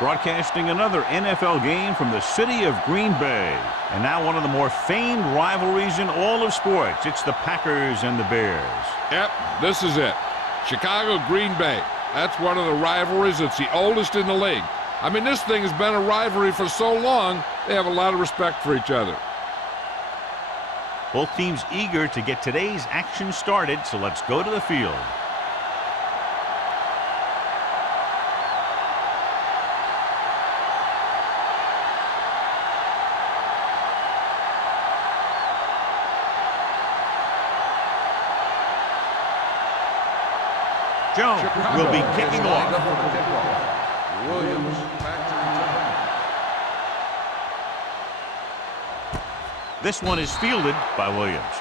Broadcasting another NFL game from the city of Green Bay. And now one of the more famed rivalries in all of sports. It's the Packers and the Bears. Yep, this is it. Chicago-Green Bay. That's one of the rivalries. It's the oldest in the league. I mean, this thing has been a rivalry for so long, they have a lot of respect for each other. Both teams eager to get today's action started, so let's go to the field. Jones will be kicking off. Williams back to return. This one is fielded by Williams.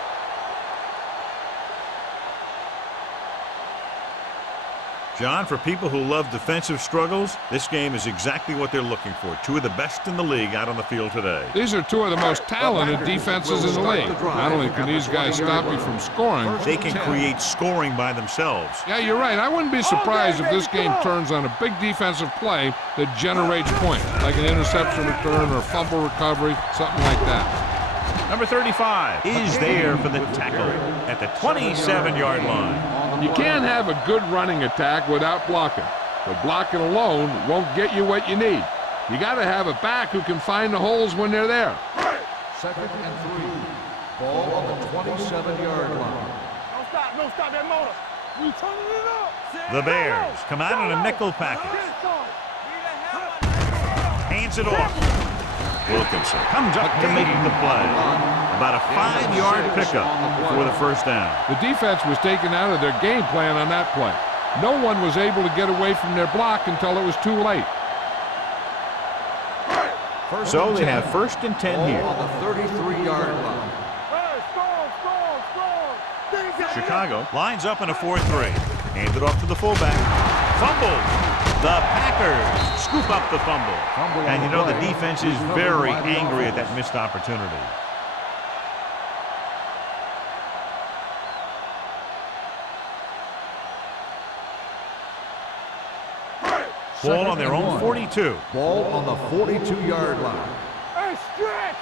John, for people who love defensive struggles, this game is exactly what they're looking for. Two of the best in the league out on the field today. These are two of the most talented defenses in the league. Not only can these guys stop you from scoring, they can create scoring by themselves. Yeah, you're right. I wouldn't be surprised if this game turns on a big defensive play that generates points, like an interception return or fumble recovery, something like that. Number 35 is there for the tackle at the 27-yard line. You can't have a good running attack without blocking. But blocking alone won't get you what you need. You got to have a back who can find the holes when they're there. 2nd and 3. Ball on the 27-yard line. No stop that motor. We turning it up. The Bears come out in a nickel package. Hands it off. Wilkinson comes up to make the play. About a 5-yard pickup for the first down. The defense was taken out of their game plan on that play. No one was able to get away from their block until it was too late. So they have 1st and 10 here. On the 33-yard line. Chicago lines up in a 4-3. Hands it off to the fullback. Fumble. The Packers scoop up the fumble. And you know the defense is very angry at that missed opportunity. Ball on their own 42. Ball on the 42-yard line. Hey, stretch!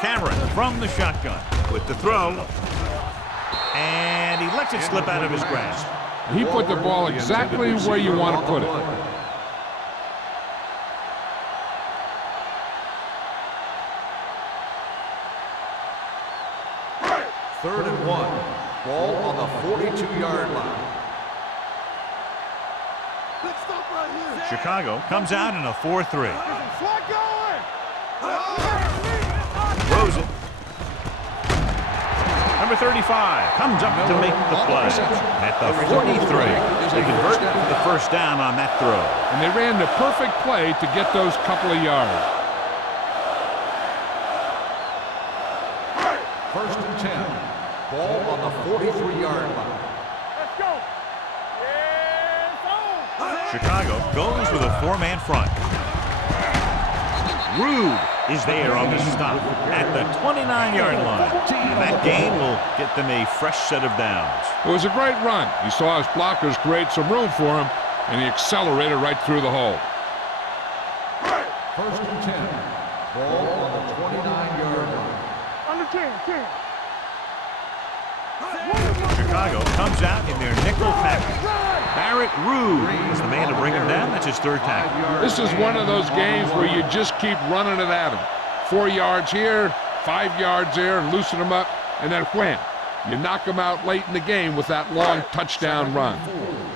Cameron from the shotgun with the throw. And he lets it slip out of his grasp. He put the ball exactly where you want to put it. Third and 1. Ball on the 42-yard line. Chicago comes out in a 4-3. Slide going! Throws it. Number 35 comes up to make the play. At the 43, they convert the first down on that throw. And they ran the perfect play to get those couple of yards. 1st and 10. Ball on the 43-yard line. Let's go! Chicago goes with a 4-man front. Rude is there on the stop at the 29-yard line. And that gain will get them a fresh set of downs. It was a great run. He saw his blockers create some room for him, and he accelerated right through the hole. 1st and 10. Ball on the 29-yard line. Under 10. Chicago comes out in their nickel package. Barrett Rude is the man to bring him down. That's his 3rd tackle. This is one of those games where you just keep running it at him. 4 yards here, 5 yards there, and loosen them up, and then wham. You knock them out late in the game with that long touchdown run.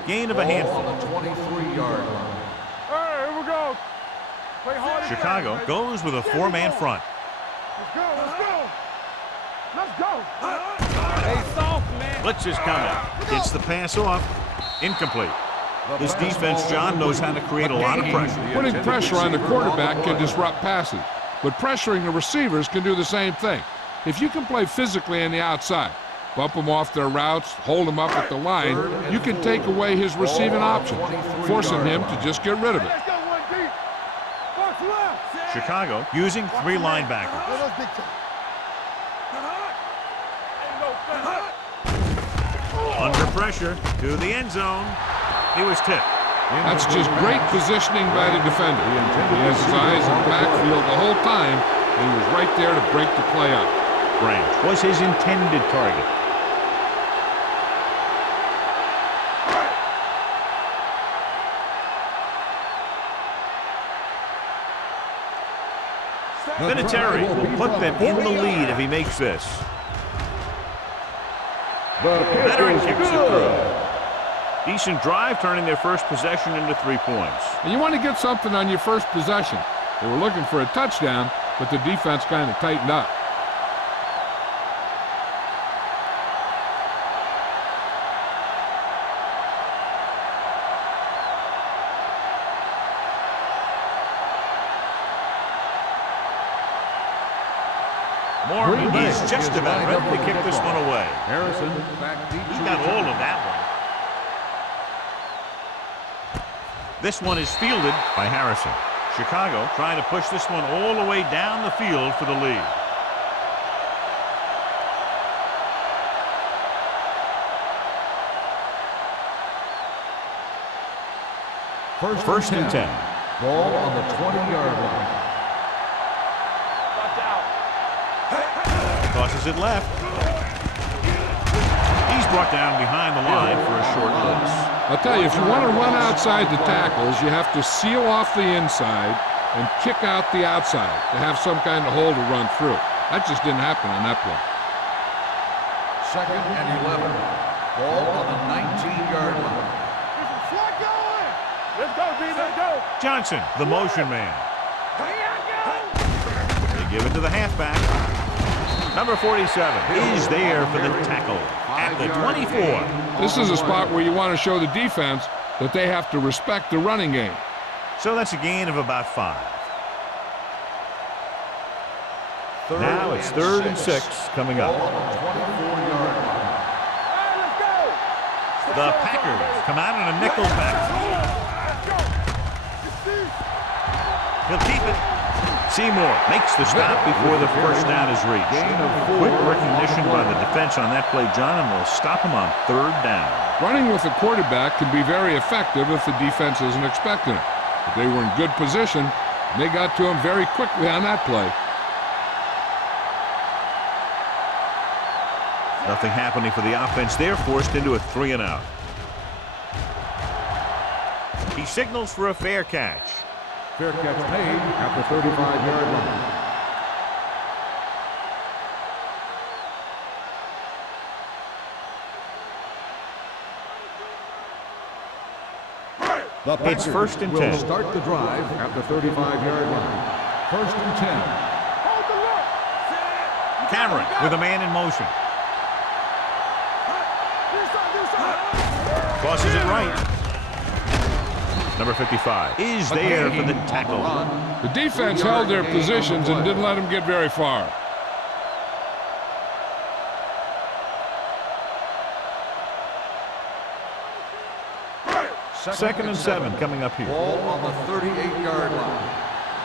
Gain of a handful. On the 23-yard line. Hey, here we go. Play hard. Chicago goes with a 4-man front. Let's go. Blitz is coming. Gets the pass off. Incomplete. This defense, John, knows how to create a lot of pressure. Putting pressure on the quarterback can disrupt passes, but pressuring the receivers can do the same thing. If you can play physically on the outside, bump them off their routes, hold them up at the line, you can take away his receiving options, forcing him to just get rid of it. Let's go one deep. Box left. Chicago using 3 linebackers. Let's big time. Under pressure to the end zone. He was tipped. That's just great positioning by the defender. He has his eyes in the backfield the whole time, and he was right there to break the play up. Branch was his intended target. Vinatieri will put them in the lead if he makes this. Veteran kicks it through. Decent drive, turning their first possession into 3 points. And you want to get something on your first possession. They were looking for a touchdown, but the defense kind of tightened up. Morgan is just about ready to kick this one away. Harrison back deep. He got all of that one. This one is fielded by Harrison. Chicago trying to push this one all the way down the field for the lead. First and 10. Ball on the 20-yard line. Tosses it left. He's brought down behind the line for a short loss. I'll tell you, if you want to run outside the tackles, you have to seal off the inside and kick out the outside to have some kind of hole to run through. That just didn't happen on that play. 2nd and 11. Ball on the 19-yard line. Flag going. Let's go, D. Let's go. Johnson, the motion man. They give it to the halfback. Number 47 is there for the tackle at the 24. This is a spot where you want to show the defense that they have to respect the running game. So that's a gain of about 5. Now it's 3rd and 6 coming up. The Packers come out in a nickel pack. He'll keep it. Seymour makes the stop before the first down is reached. Quick recognition by the defense on that play, John, and will stop him on 3rd down. Running with the quarterback can be very effective if the defense isn't expecting it. But they were in good position, and they got to him very quickly on that play. Nothing happening for the offense. They're forced into a 3 and out. He signals for a fair catch. Fair catch made at the 35-yard line. The It's 1st and 10. will start the drive at the 35-yard line. 1st and 10. Hold the look. Cameron with a man in motion. Crosses it right. Number 55 is there for the tackle. The defense held their positions and didn't let them get very far. Second and 7 coming up here. Ball on the 38-yard line.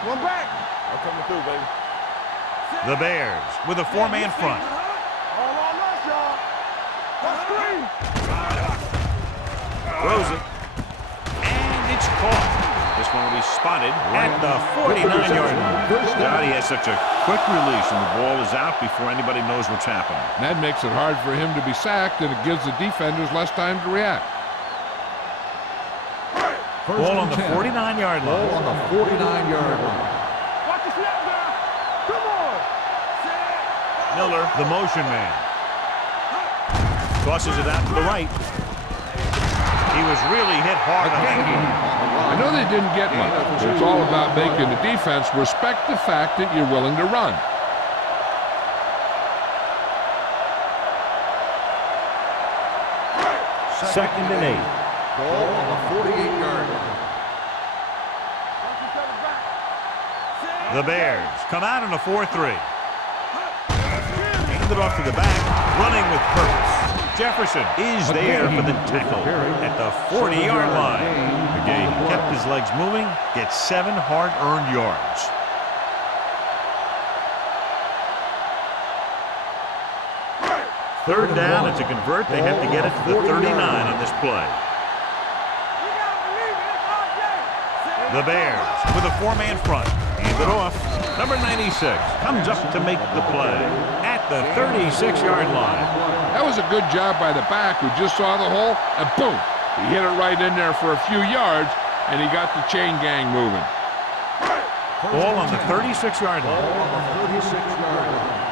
One back. I'm coming through, baby. The Bears with a 4-man front. All on us, y'all. Let's screen. Throws it. And it's caught. This one will be spotted at the 49-yard line. God, he has such a quick release, and the ball is out before anybody knows what's happening. That makes it hard for him to be sacked, and it gives the defenders less time to react. Ball on the 49-yard line. Ball on the 49-yard line. Watch the snap now. Come on. Miller, the motion man. Tosses it out to the right. He was really hit hard on that game. I know they didn't get much, but it's all about making the defense respect the fact that you're willing to run. Second and 8. Ball on the 48-yard line. The Bears come out in a 4-3. Hand it off to the back, running with purpose. Jefferson is there for the tackle at the 40-yard line. Again, he kept his legs moving, gets 7 hard-earned yards. Third down, and to convert, they have to get it to the 39 on this play. The Bears with a 4-man front. Hand it off. Number 96 comes up to make the play at the 36-yard line. That was a good job by the back who just saw the hole, and boom, he hit it right in there for a few yards, and he got the chain gang moving. Ball on the 36-yard line. Ball on the 36-yard line.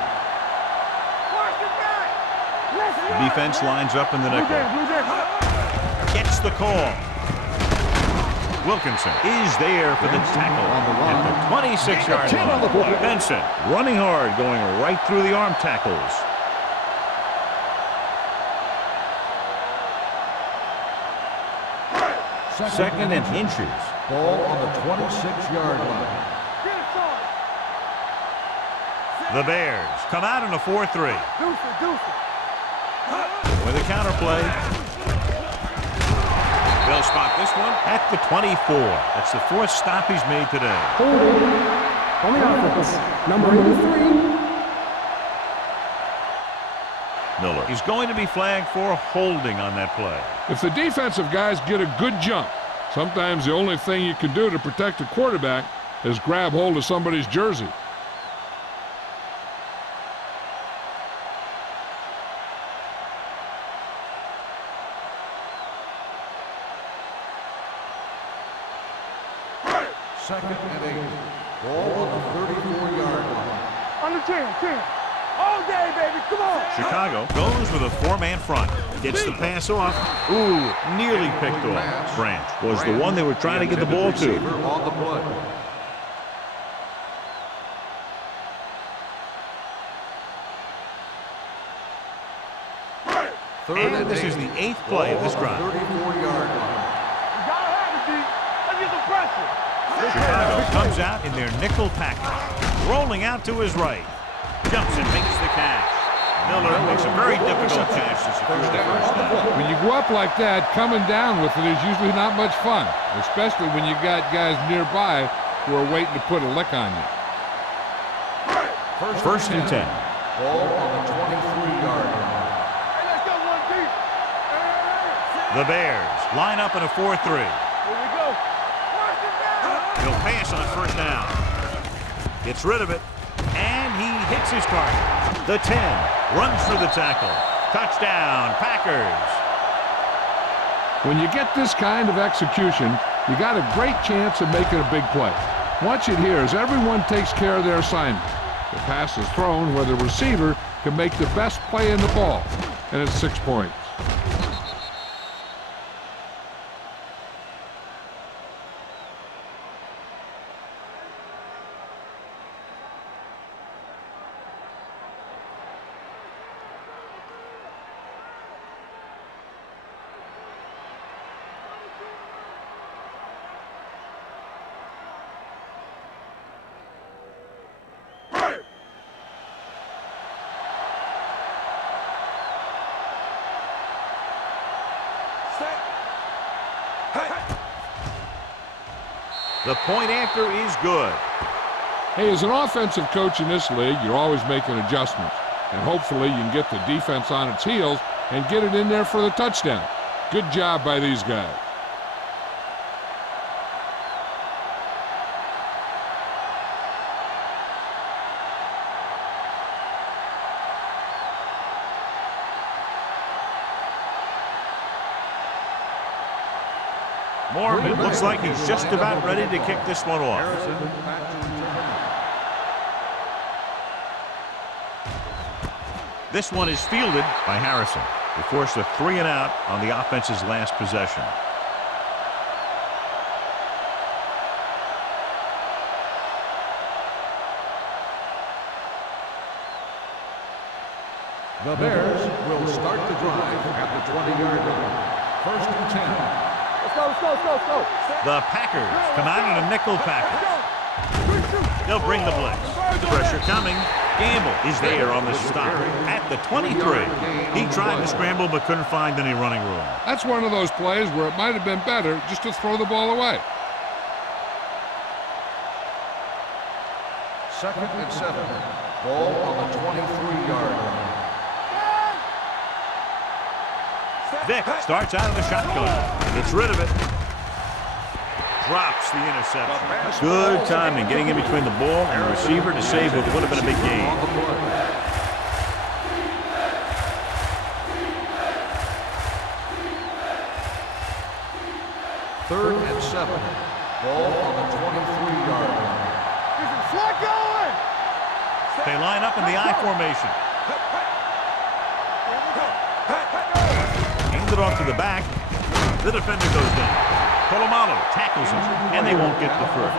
The defense lines up in the nickel. Gets the call. Wilkinson is there for the tackle at the 26-yard line. Benson running hard, going right through the arm tackles. Second and inches. Ball on the 26-yard line. The Bears come out in a 4-3. With a counterplay. They'll spot this one at the 24. That's the 4th stop he's made today. Holding on the offense, number 83. Miller is going to be flagged for holding on that play. If the defensive guys get a good jump, sometimes the only thing you can do to protect a quarterback is grab hold of somebody's jersey. Second and 8. Ball on the 34-yard line. Under 10. All day, baby. Come on. Chicago goes with a 4-man front. Gets the pass off. Ooh, nearly picked off. Branch was the one they were trying to get the ball to. On the play. And this is the 8th play of this drive. 34-yard line. Gotta have it, D. Let's get some pressure. Chicago comes out in their nickel package. Rolling out to his right. Jumps and makes the catch. Miller makes a very difficult catch to secure the first down. When you go up like that, coming down with it is usually not much fun, especially when you got guys nearby who are waiting to put a lick on you. First and 10. Ball on the 23-yard line. Hey, let's go one deep. The Bears line up in a 4-3. Here we go. First and down. He'll pass on first down. Gets rid of it. And he hits his target. The 10 runs through the tackle. Touchdown, Packers. When you get this kind of execution, you got a great chance of making a big play. Watch it here as everyone takes care of their assignment. The pass is thrown where the receiver can make the best play in the ball, and it's 6 points. The point after is good. Hey, as an offensive coach in this league, you're always making adjustments. And hopefully you can get the defense on its heels and get it in there for the touchdown. Good job by these guys. Mormon looks like he's just about ready to kick this one off. This one is fielded by Harrison. They forced a 3-and-out on the offense's last possession. The Bears will start the drive at the 20-yard line. First and 10. Let's go. The Packers come out in a nickel package. They'll bring the blitz. Pressure coming. Gamble is there on the stop at the 23. He tried to scramble but couldn't find any running room. That's one of those plays where it might have been better just to throw the ball away. 2nd and 7. Ball on the 23-yard line. Vick starts out of the shotgun. Gets rid of it. Drops the interception. Good timing, getting in between the ball and the receiver to save what would have been a big gain. 3rd and 7. Ball on the 23-yard line. Slot going. They line up in the I formation. Hands it off to the back. The defender goes down. Polamalu tackles him, and they won't get the first.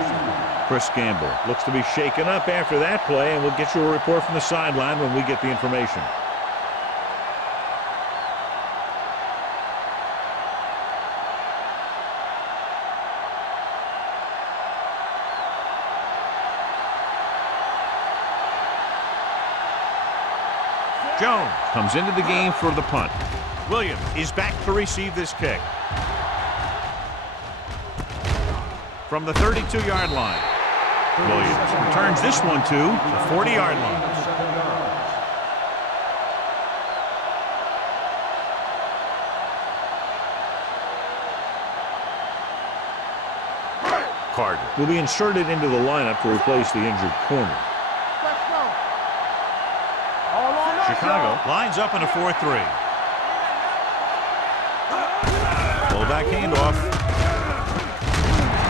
Chris Gamble looks to be shaken up after that play, and we'll get you a report from the sideline when we get the information. Jones comes into the game for the punt. Williams is back to receive this kick. From the 32-yard line. Williams returns this one to the 40-yard line. Carter will be inserted into the lineup to replace the injured corner. Let's go. All on us, Chicago lines up in a 4-3. Fullback handoff.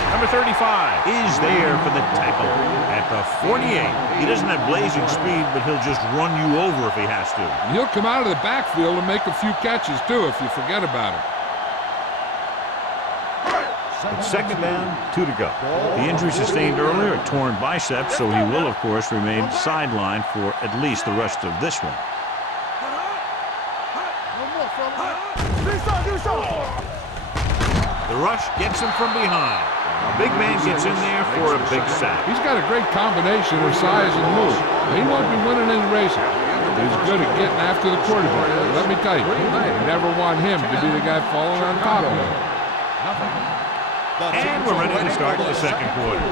Number 35 is there for the tackle at the 48. He doesn't have blazing speed, but he'll just run you over if he has to. And he'll come out of the backfield and make a few catches, too, if you forget about it. It's 2nd down, 2 to go. The injury sustained earlier, a torn bicep, so he will, of course, remain sidelined for at least the rest of this one. The rush gets him from behind. A big man gets in there for a big sack. He's got a great combination of size and move. He won't be winning any races. He's good at getting after the quarterback. Let me tell you, you never want him to be the guy falling on top of him. And we're ready to start the second quarter.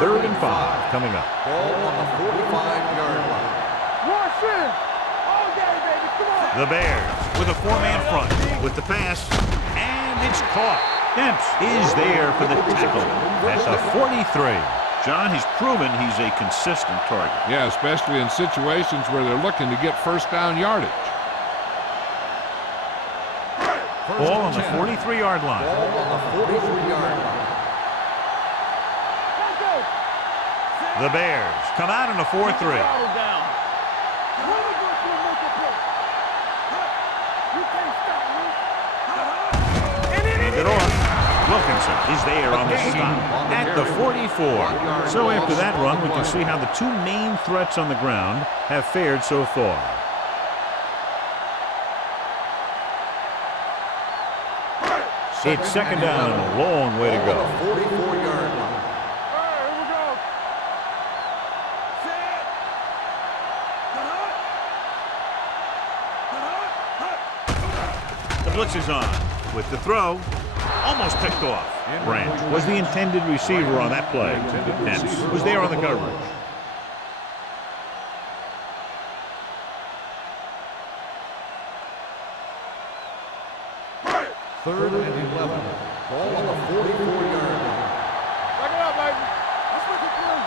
Third and 5 coming up. Ball on the 45-yard line. Rush in. All day, baby. Come on. The Bears with a 4-man front with the pass, and it's caught. Demps is there for the tackle at the 43. John, he's proven he's a consistent target. Yeah, especially in situations where they're looking to get first down yardage. Ball on the 43-yard line. Ball on the 43-yard line. Let's go. The Bears come out in a 4-3. Throttle down. Run the bus to make a play. You can't stop me. Hand it off. Wilkinson is there on the stop at the 44. So after that run, we can see how the two main threats on the ground have fared so far. It's 2nd down and a long way to go. 44-yard line. All right, here we go. The blitz is on with the throw. Almost picked off. Branch was the intended receiver on that play. Nance was there on the coverage. Third and 11. Ball on the 44-yard line. Back it up, baby. Let's make it through.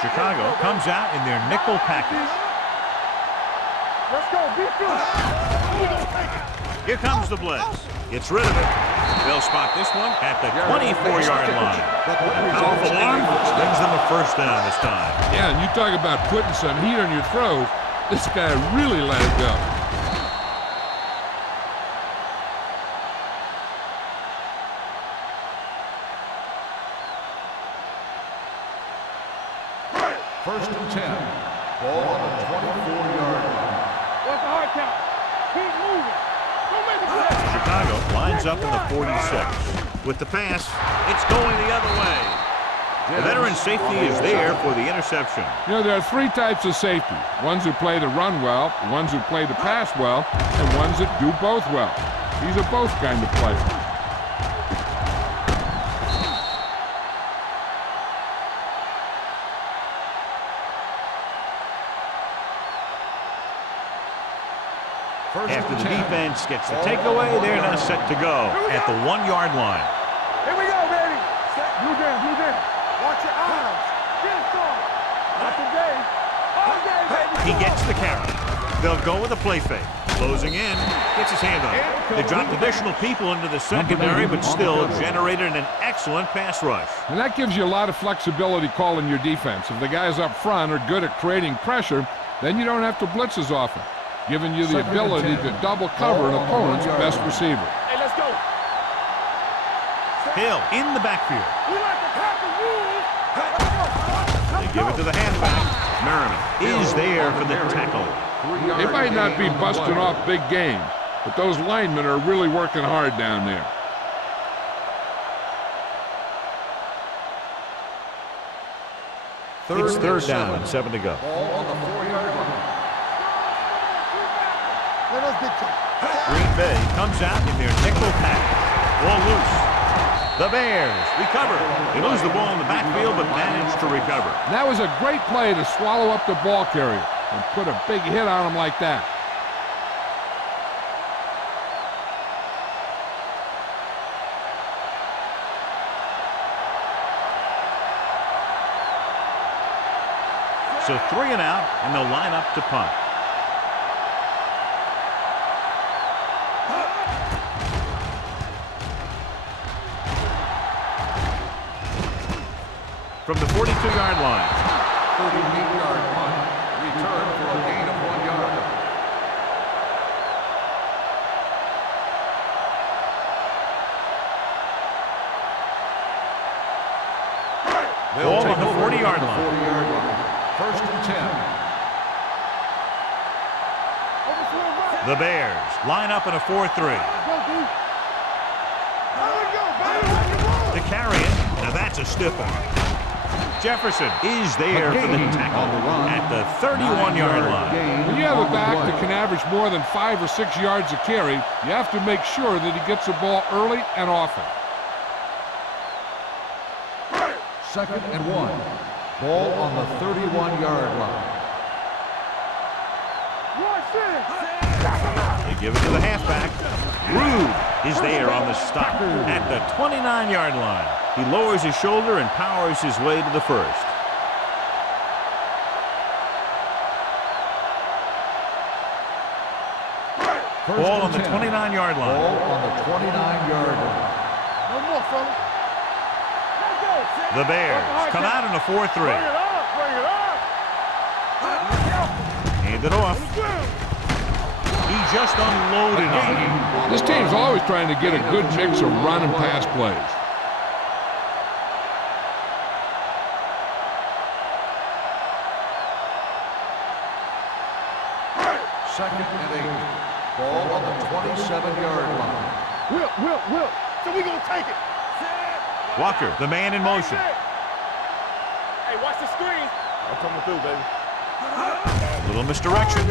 Chicago comes out in their nickel package. Let's go. Beat Here comes the blitz. Gets rid of it. They'll spot this one at the 24-yard line. Powerful arm brings them a first down this time. Yeah, and you talk about putting some heat on your throw. This guy really let it go. First and 10. Ball on the 24-yard line. What's the hard count? Keep moving. Don't make a play. Chicago lines up in the 46. With the pass, it's going the other way. The veteran safety is there for the interception. You know, there are three types of safety. Ones who play the run well, ones who play the pass well, and ones that do both well. These are both kind of players. After the defense gets the takeaway, they're now set to go at the 1-yard line. Here we go, baby. Blue down, blue down. Watch your eyes. Get it started. Not today. All day, baby. He gets the carry. They'll go with a play fake. Closing in, gets his hand on it. They dropped additional people into the secondary, but still generated an excellent pass rush. And that gives you a lot of flexibility calling your defense. If the guys up front are good at creating pressure, then you don't have to blitz as often, giving you the ability to double cover an opponent's best receiver. Hey, let's go. Hill in the backfield. We like to pack the rules. They give it to the halfback. Merriman is there for the tackle. They might not be busting off big games, but those linemen are really working hard down there. It's third down and 7 to go. Ball on the 4-yard line. Let us get you. Green Bay comes out in their nickel package. Ball loose. The Bears recover. They lose the ball in the backfield, but manage to recover. And that was a great play to swallow up the ball carrier and put a big hit on him like that. So 3 and out, and they'll line up to punt. From the 42-yard line. 38-yard punt. Return for a gain of 1 yard. Ball on the 40-yard line. 40-yard line. First and 10. The Bears line up in a 4-3. To carry it. Now that's a stiff arm. Jefferson is there for the tackle at the 31-yard line. When you have a back that can average more than 5 or 6 yards a carry, you have to make sure that he gets the ball early and often. Second and 1. Ball on the 31-yard line. They give it to the halfback. Rude is there on the stop at the 29-yard line. He lowers his shoulder and powers his way to the first. Ball on the 29-yard line. Ball on the 29-yard line. No more, fellas. The Bears come out in a 4-3. Bring it up, bring it up. Hand it off. He just unloaded on him. This team's always trying to get a good mix of run and pass plays. Second and 8. Ball on the 27-yard line. Will. So we gonna take it. Walker, the man in motion. Hey, watch the screen. I'm coming through, baby. Little misdirection.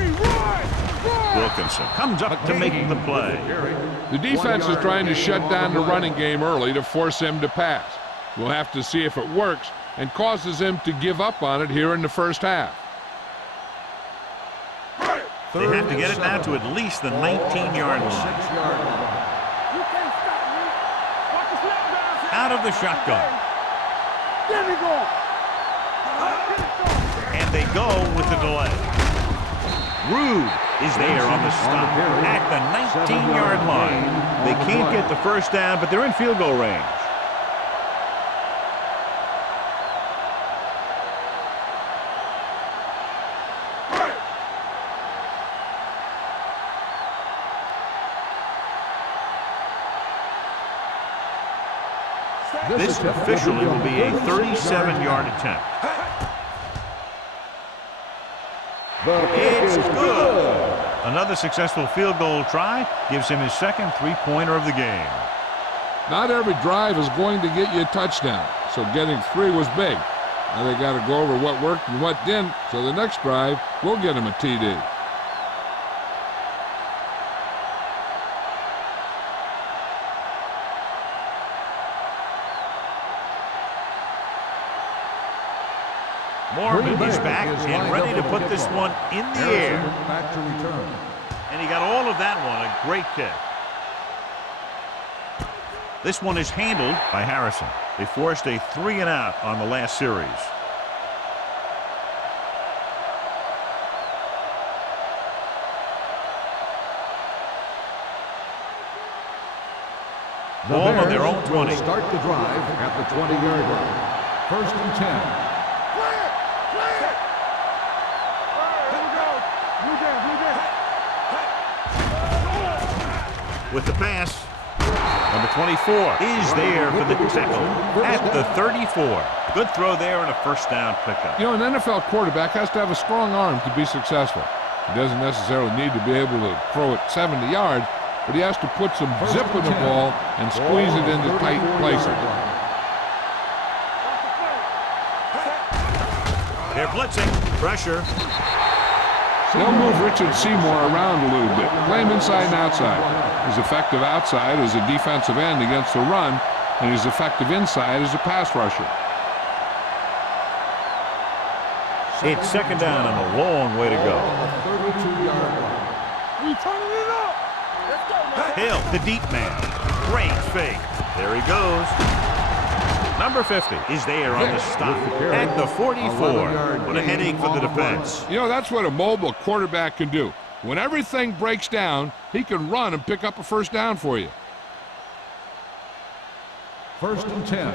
Wilkinson comes up to make the play. The defense is trying to shut down the running game early to force him to pass. We'll have to see if it works and causes him to give up on it here in the first half. They have to get it now to at least the 19-yard line. 6-yard line. You can't stop me. Watch the snap down. Out of the shotgun. There we go. And they go with the delay. Rude is there on the stop at the 19-yard line. They can't get the first down, but they're in field goal range. This officially will be a 37-yard attempt. It's good. Another successful field goal try gives him his second three-pointer of the game. Not every drive is going to get you a touchdown, so getting 3 was big. Now they got to go over what worked and what didn't, so the next drive will get him a TD. Mormon is back and ready to put this one in the air. Back to return. And he got all of that one. A great kick. This one is handled by Harrison. They forced a 3-and-out on the last series. Ball on their own 20. Start the drive at the 20-yard line. 1st and 10. With the pass, number 24 is there for the tackle at the 34. Good throw there and a first down pickup. You know, an NFL quarterback has to have a strong arm to be successful. He doesn't necessarily need to be able to throw it 70 yards, but he has to put some zip in the ball and squeeze it into tight places. They're blitzing. Pressure. They'll move Richard Seymour around a little bit, play him inside and outside. He's effective outside as a defensive end against the run, and he's effective inside as a pass rusher. It's second down and a long way to go. 32-yard line. We turning it up. Let's go, man. Hill, the deep man. Great fake. There he goes. Number 50 is there on the stop at the 44. What a headache for the defense. You know, that's what a mobile quarterback can do. When everything breaks down, he can run and pick up a first down for you. 1st and 10.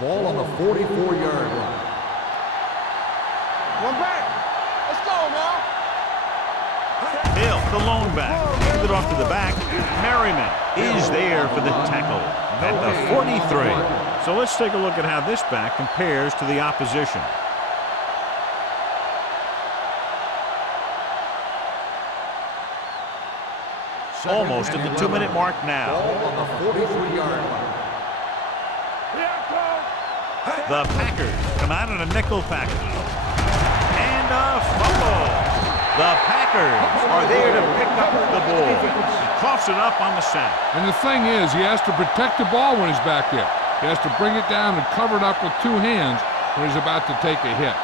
Ball on the 44-yard line. One back. Let's go now. Hill, the lone back. Handed off to the back. Merriman is there for the tackle at the 43. So let's take a look at how this back compares to the opposition. Almost at the 2-minute mark now. Ball on the 43-yard line. The Packers come out in a nickel package. And a fumble. The Packers are there to pick up the ball. He coughs it up on the sack. And the thing is, he has to protect the ball when he's back there. He has to bring it down and cover it up with 2 hands when he's about to take a hit.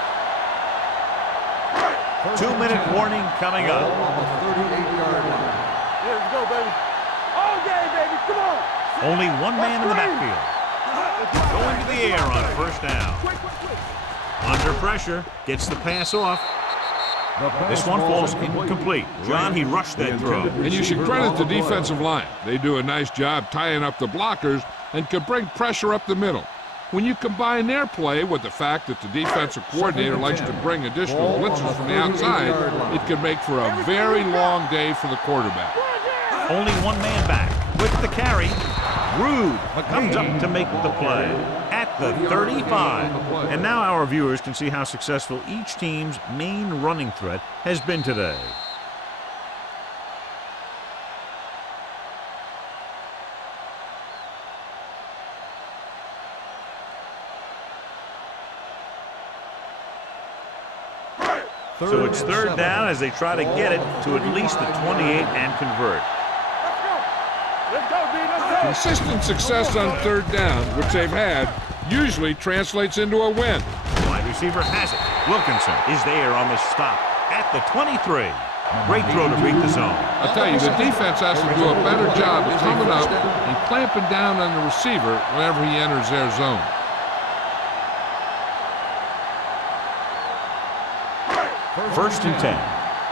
2-minute warning coming Ball up. on the 38-yard line. Yeah, let's go, baby. All day, baby. Come on. Only one man in the backfield. Going to the air on first down. Under pressure, gets the pass off. This one falls incomplete. John, he rushed that throw. And you should credit the defensive line. They do a nice job tying up the blockers and can bring pressure up the middle. When you combine their play with the fact that the defensive coordinator likes to bring additional blitzes from the outside, it can make for a very long day for the quarterback. Only one man back with the carry. Rude comes up to make the play at the 35. And now our viewers can see how successful each team's main running threat has been today. So it's third down as they try to get it to at least the 28 and convert. Let's go, B. Let's go. Consistent success on third down, which they've had, usually translates into a win. Wide receiver has it. Wilkinson is there on the stop at the 23. Great throw to beat the zone. I'll tell you, the defense has to do a better job of coming up and clamping down on the receiver whenever he enters their zone. First and 10.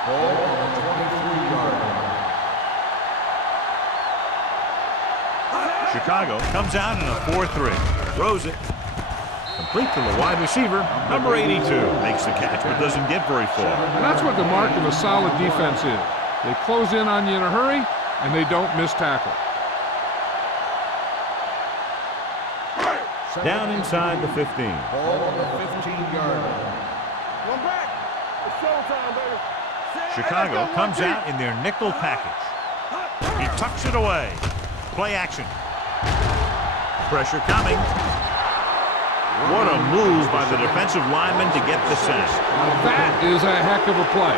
Ball on the 23-yard line. Chicago comes out in a 4-3. Throws it. Complete to the wide receiver. Number 82 makes the catch but doesn't get very far. And that's what the mark of a solid defense is. They close in on you in a hurry, and they don't miss tackle. Down inside the 15. Ball on the 15-yard line. One back. It's showtime, baby. Say Chicago comes out in their nickel package. He tucks it away. Play action. Pressure coming. What a move by the defensive lineman to get the sack. That is a heck of a play.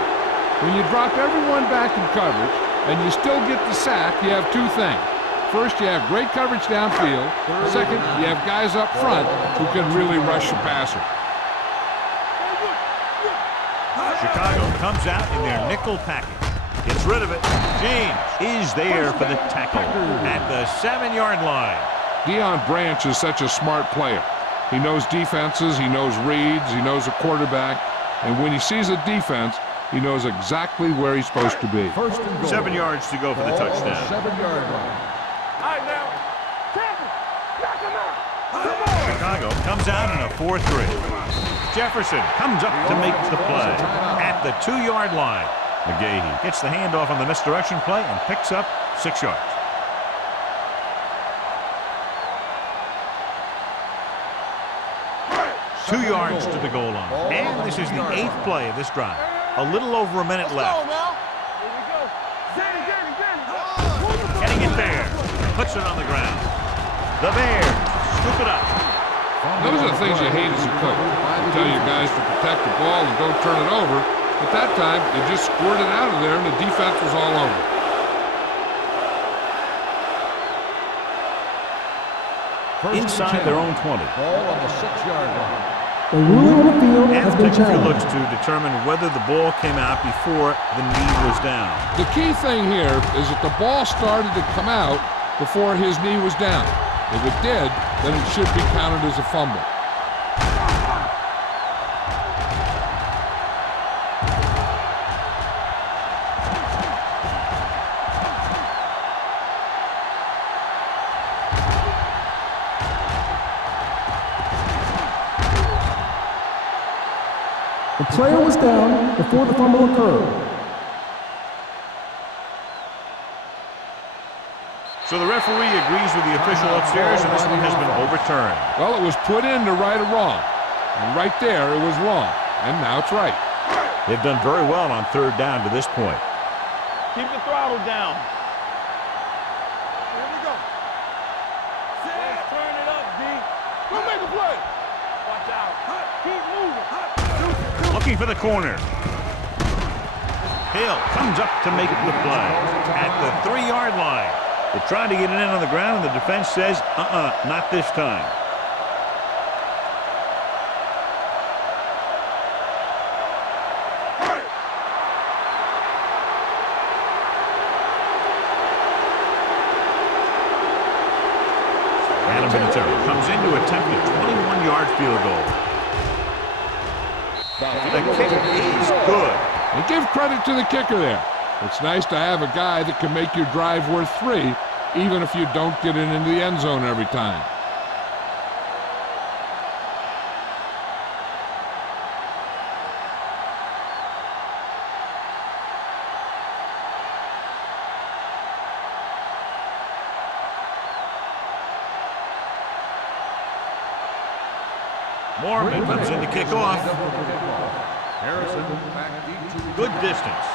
When you drop everyone back in coverage and you still get the sack, you have two things. First, you have great coverage downfield. Second, you have guys up front who can really rush the passer. Chicago comes out in their nickel package. Gets rid of it. James is there for the tackle at the 7-yard line. Deion Branch is such a smart player. He knows defenses, he knows reads, he knows a quarterback, and when he sees a defense, he knows exactly where he's supposed to be. 7 yards to go for the touchdown. 7-yard line. All right, now. Tackle. Knock him out. Come on. Chicago comes out in a 4-3. Jefferson comes up to make the play at the 2-yard line. McGahee gets the handoff on the misdirection play and picks up 6 yards. Two yards to the goal line. And this is the 8th play of this drive. A little over a minute left. Getting it there. Puts it on the ground. The Bears scoop it up. Those are the things you hate as a coach. You tell your guys to protect the ball and don't turn it over. But that time, they just squirted out of there and the defense was all over. Inside their own 20. Ball on the 6-yard line. The ruling on the field And has been take a few looks challenged. to determine whether the ball came out before the knee was down. The key thing here is that the ball started to come out before his knee was down. If it did, then it should be counted as a fumble. The player was down before the fumble occurred. So the referee agrees with the official upstairs, and this one has been overturned. Well, it was put in to right a wrong. And right there, it was wrong. And now it's right. They've done very well on 3rd down to this point. Keep the throttle down. Here we go. Let's turn it up, D. Go make a play. Watch out. Keep moving. Looking for the corner. Hill comes up to make the play at the 3-yard line. They're trying to get it in on the ground, and the defense says, not this time. Adam Vinatieri comes in to attempt a 21-yard field goal. The kick is good. And give credit to the kicker there. It's nice to have a guy that can make your drive worth 3, even if you don't get it into the end zone every time. Mormon comes in to kick off. Harrison back deep to Good distance.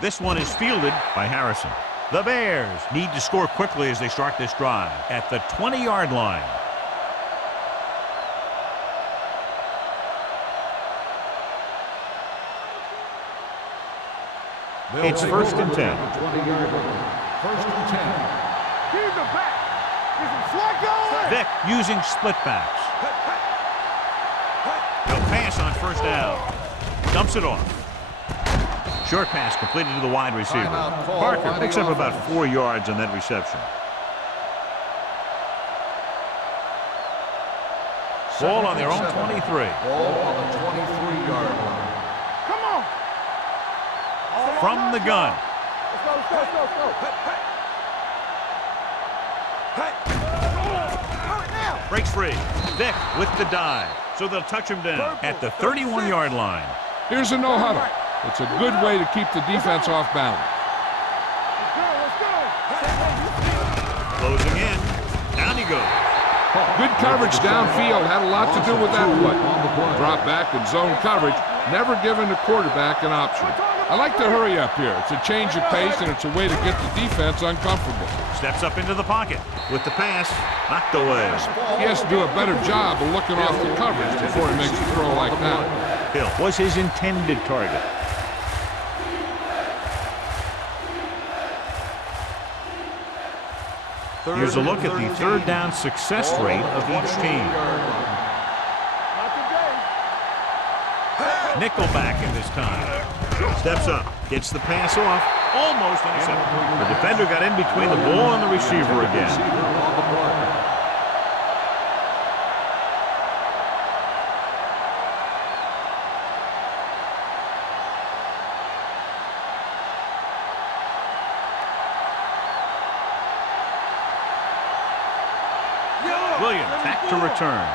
This one is fielded by Harrison. The Bears need to score quickly as they start this drive at the 20-yard line. It's 1st and 10. 20-yard line. 1st and 10. Keep the back. Is it slug going? Vick using split backs. He'll pass on 1st down. Dumps it off. Short pass completed to the wide receiver. Timeout call. Parker picks up Offense. about 4 yards on that reception. Ball on their own 23. Ball on the 23-yard line. Come on. From the gun. Let's go, let's go, let's go, let's go. Hey. Hurry now. Breaks free. Vick with the dive. So they'll touch him down at the 31-yard line. Here's a no-huddle. It's a good way to keep the defense off balance. Let's go. Closing in. Down he goes. Good coverage downfield had a lot to do with that play. Drop back and zone coverage never giving the quarterback an option. I like to hurry up here. It's a change of pace, and it's a way to get the defense uncomfortable. Steps up into the pocket with the pass, knocked away. He has to do a better job of looking off the coverage before he makes a throw like that. Hill was his intended target. Here's a look at the third down success rate of each team. Nickelback in this time. Steps up, gets the pass off, almost intercepted. The defender got in between the ball and the receiver again. Williams back to return.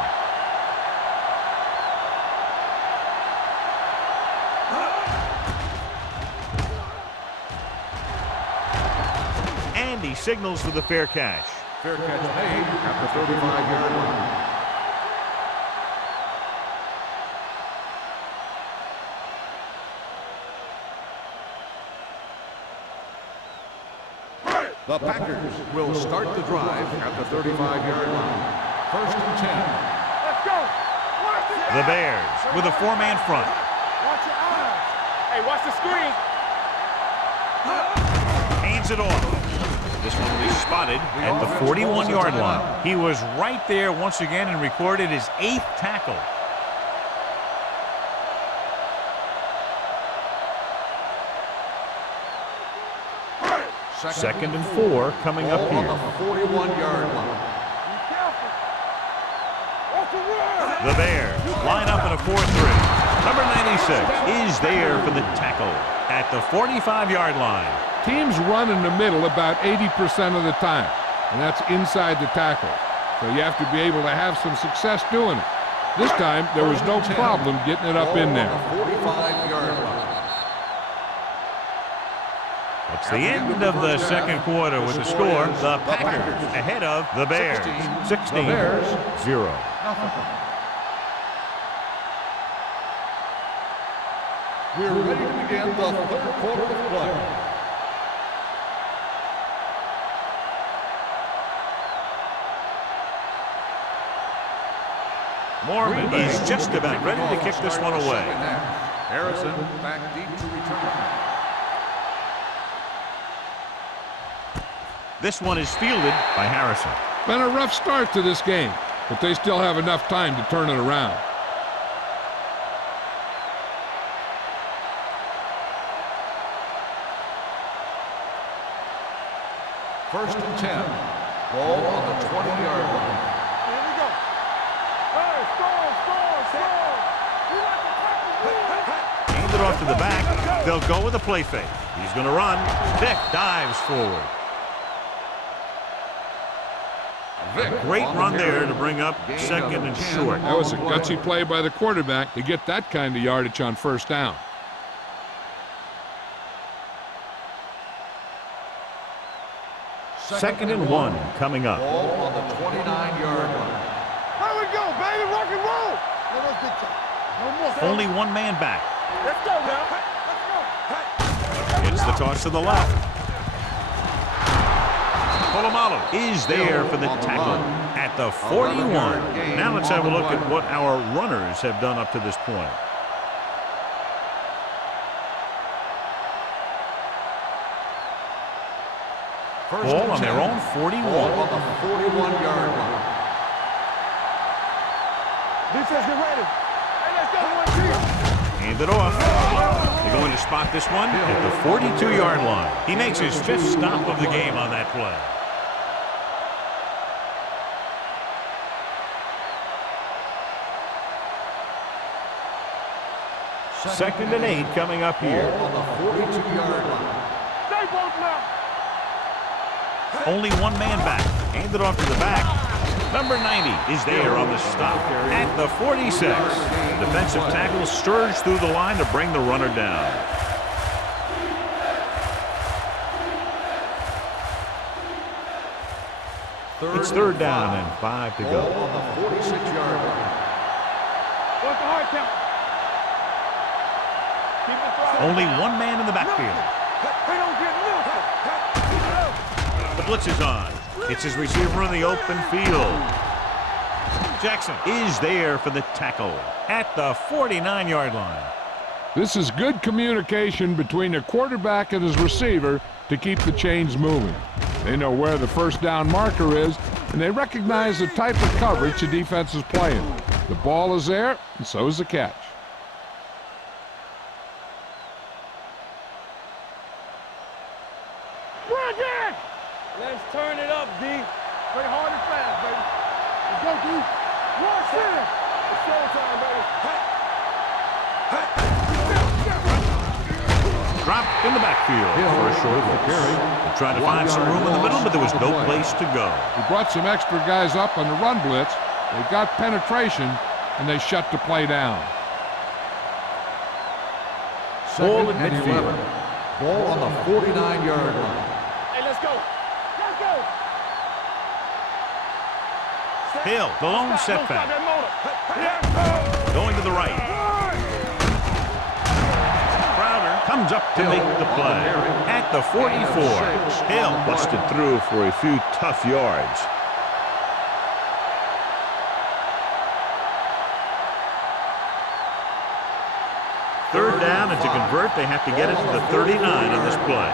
And he signals for the fair catch. Fair catch made at the 35-yard line. The Packers will start the drive at the 35-yard line. First and 10. Let's go. The Bears with a four-man front. Watch your eyes. Hey, watch the screen. Hands it off. This one will be spotted at the 41-yard line. He was right there once again and recorded his 8th tackle. Second and 4 coming up here. On the 41-yard line. Be careful. Watch the run. The Bears line up in a 4-3. Number 96 is there for the tackle at the 45-yard line. Teams run in the middle about 80% of the time, and that's inside the tackle. So you have to be able to have some success doing it. This time, there was no problem getting it up in there. 45-yard line. It's the end of the second quarter with the score. The Packers ahead of the Bears. 16-0. We're ready to begin the third quarter of play. Mormon is just about ready to kick this one away. Harrison back deep to return. This one is fielded by Harrison. Been a rough start to this game, but they still have enough time to turn it around. First and 10. Ball on the 20-yard line. Here we go. Hey, score. We like to tackle. Hand it off to the back. They'll go with a play fake. He's going to run. Vick dives forward. A great run there to bring up second and short. That was a gutsy play by the quarterback to get that kind of yardage on first down. Second and 1 coming up. Ball on the 29-yard line. Here we go, baby. Rock and roll. No more big time. No more. Only one man back. Let's go now. Let's go. Gets the toss to the left. Polamalu is there for the tackle at the 41. Now let's have a look at what our runners have done up to this point. Ball on their own 41. Ball on the 41-yard line. Defense, get ready. Hey, let's go, 1-2. Hand it off. They're going to spot this one at the 42-yard line. He makes his 5th stop of the game on that play. Second and 8 coming up here. Ball on the 42-yard line. Stay both now. Only one man back. Hand it off to the back. Number 90 is there on the stop at the 46. The defensive tackle surged through the line to bring the runner down. It's third down and 5 to Ball go. on the 46-yard line. What's the hard count? Only one man in the backfield. We don't get nothing. The blitz is on. It's his receiver in the open field. Jackson is there for the tackle at the 49-yard line. This is good communication between the quarterback and his receiver to keep the chains moving. They know where the first down marker is, and they recognize the type of coverage the defense is playing. The ball is there, and so is the catch. Let's turn it up, D. Play hard and fast, baby. Let's go, D. Watch it. It's showtime, baby. Dropped in the backfield for a short carry. They're trying to find some room in the middle, but there was no place to go. He brought some extra guys up on the run blitz. They got penetration, and they shut the play down. Second and 11. Ball on the 49-yard line. Hey, let's go. Let's go. Hill, the lone setback. Going to the right. Crowder comes up to make the play at the 44. Hill busted through for a few tough yards. Third down, and to convert, they have to get it to the 39 on this play.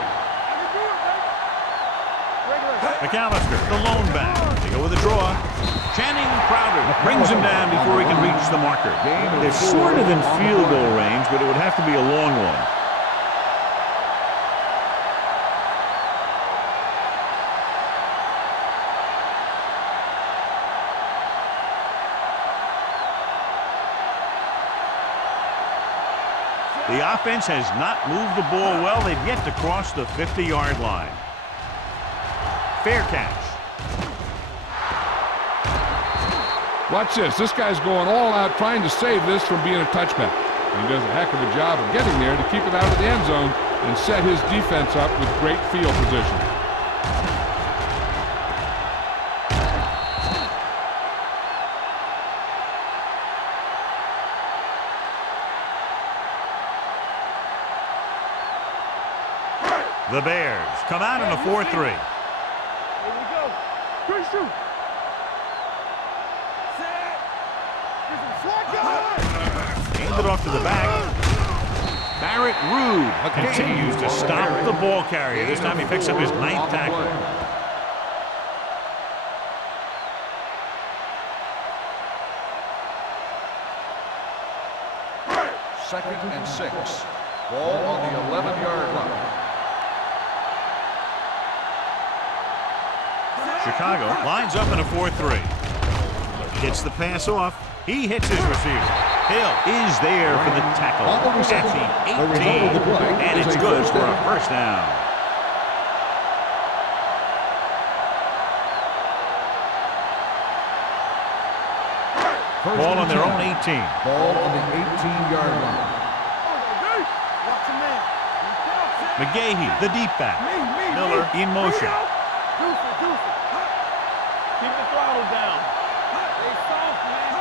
McAllister, the lone back. They go with a draw. Channing Crowder brings him down before he can reach the marker. They're sort of in field goal range, but it would have to be a long one. The offense has not moved the ball well. They've yet to cross the 50-yard line. Fair catch. Watch this. This guy's going all out trying to save this from being a touchback. And he does a heck of a job of getting there to keep it out of the end zone and set his defense up with great field position. The Bears come out in a 4-3. Here we go. Good shoot. Set. Hand it off to the back. Barrett Rude continues to stop the ball carrier. This time he picks up his 9th tackle. Second and 6. Ball on the 11-yard line. Chicago lines up in a 4-3. Gets the pass off. He hits his receiver. Hill is there for the tackle at the 18. And it's good for a first down. Ball on their own 18. Ball on the 18-yard line. McGahee, the deep back. Miller in motion. Keep the throttle down. Stay soft, man.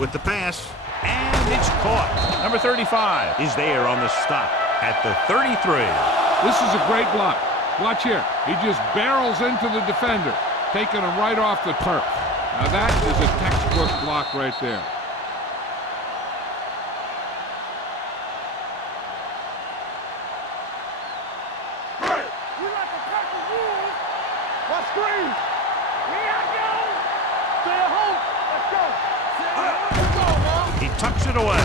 With the pass, and it's caught. Number 35 is there on the stop at the 33. This is a great block. Watch here. He just barrels into the defender, taking him right off the turf. Now that is a textbook block right there. He tucks it away.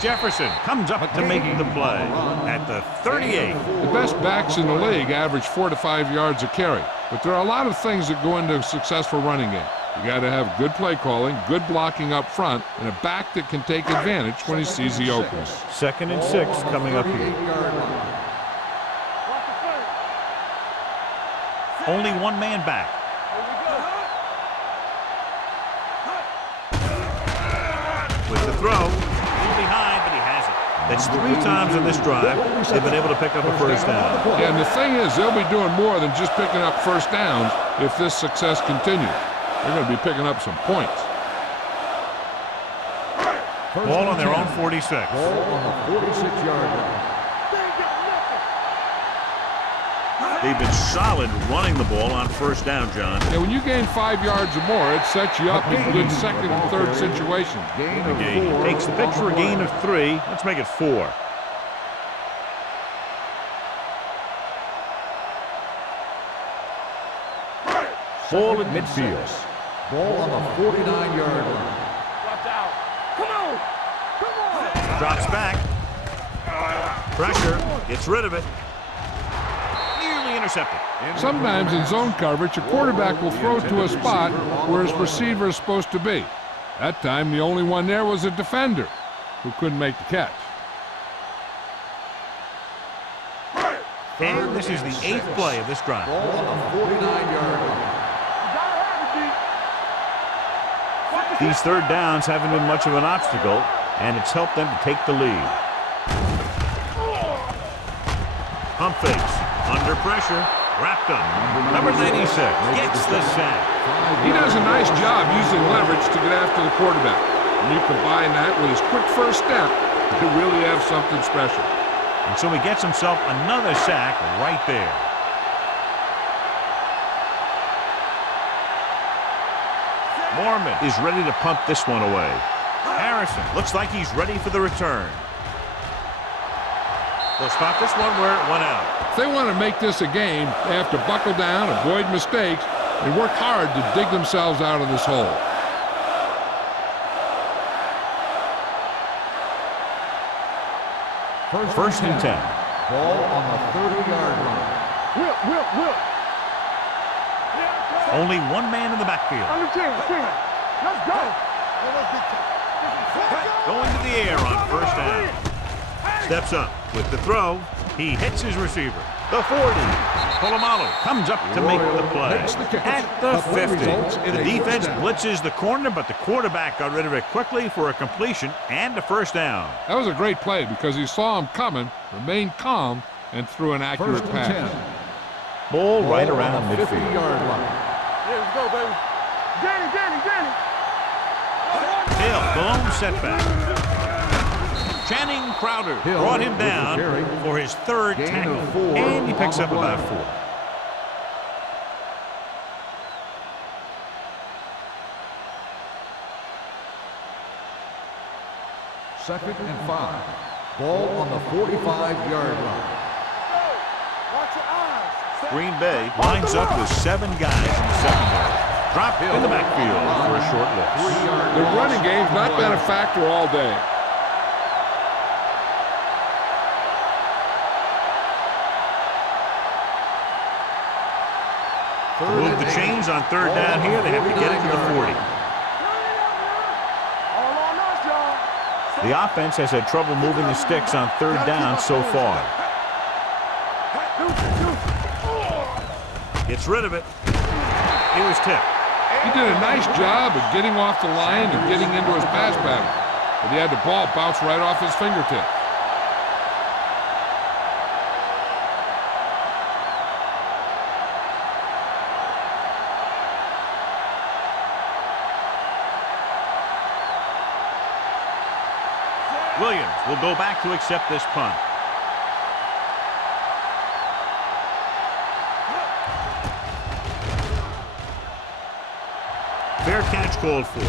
Jefferson comes up to make the play at the 38. The best backs in the league average 4 to 5 yards a carry, but there are a lot of things that go into a successful running game. You got to have good play calling, good blocking up front, and a back that can take advantage when he sees the opening. 2nd and 6 coming up here. Only one man back. With the throw, he's behind, but he has it. That's 3 times in this drive they've been able to pick up a first down. Yeah, and the thing is, they'll be doing more than just picking up first downs if this success continues. They're going to be picking up some points. Ball on their own 46. Ball on the 46-yard line. They've been solid running the ball on first down, John. Yeah, when you gain 5 yards or more, it sets you up in good second and third situations. Gain of Again, 4. takes the pitch for a gain of 3. Let's make it 4. Ball at midfield. Ball on the 49-yard line. Watch out. Come on. Come on. Drops back. Pressure. Gets rid of it. Nearly intercepted. Sometimes in zone coverage, a quarterback will throw to a spot where his receiver is supposed to be. That time, the only one there was a defender who couldn't make the catch. And this is the 8th play of this drive. Ball on the 49-yard line. These third downs haven't been much of an obstacle, and it's helped them to take the lead. Pump fakes. Under pressure. Wrapped up. Number 96 gets the sack. He does a nice job using leverage to get after the quarterback. When you combine that with his quick first step, you really have something special. And so he gets himself another sack right there. Mormon is ready to punt this one away. Harrison looks like he's ready for the return. They'll spot this one where it went out. If they want to make this a game, they have to buckle down, avoid mistakes, and work hard to dig themselves out of this hole. First and 10. Ball on the 30-yard line. Will. Only one man in the backfield. Under 10. Let's go. Going to the air on first down. Steps up with the throw. He hits his receiver. The 40. Polamalu comes up to make the play. At the 50. The defense blitzes the corner, but the quarterback got rid of it quickly for a completion and a first down. That was a great play because he saw him coming, remained calm, and threw an accurate First and pass. 10. Ball right Ball around on the midfield. 50-yard line. Yeah, let's go, baby. Danny. Hill, blown setback. Channing Crowder Hill brought him with the down carry. for his third Gain tackle. of 4 And he picks on up the about play. 4. Second and 5. Ball on the 45-yard line. Watch your eyes. Green Bay lines up with 7 guys in the secondary. Drop in the backfield for a short loss. 3-yard The loss running game's on not the been a play. factor all day. Third Move and the 8. chains on third Ball down on here. They have to get it to the 49-yard 40. line. All on us, y'all. The offense has had trouble moving the sticks on third down so far. Gets rid of it. He was tipped. He did a nice job of getting off the line and getting into his pass pattern, but he had the ball bounce right off his fingertip. Williams will go back to accept this punt. Fair catch called for.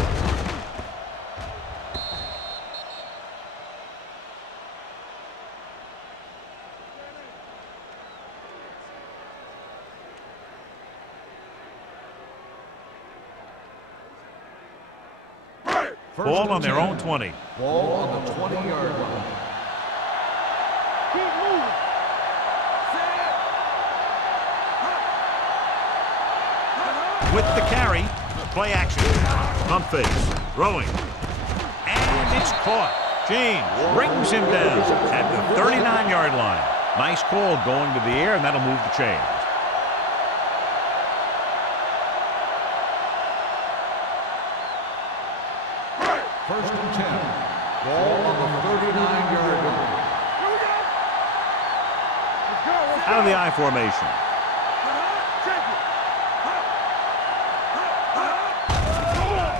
Ball on their own 20. Ball on the 20-yard line. Keep moving. With the carry, play action. Pump fakes, throwing. And it's caught. James brings him down at the 39-yard line. Nice call going to the air, and that'll move the chains. First and 10. Ball on the 39-yard line. Here we go. Let's go. Out of the I formation. Check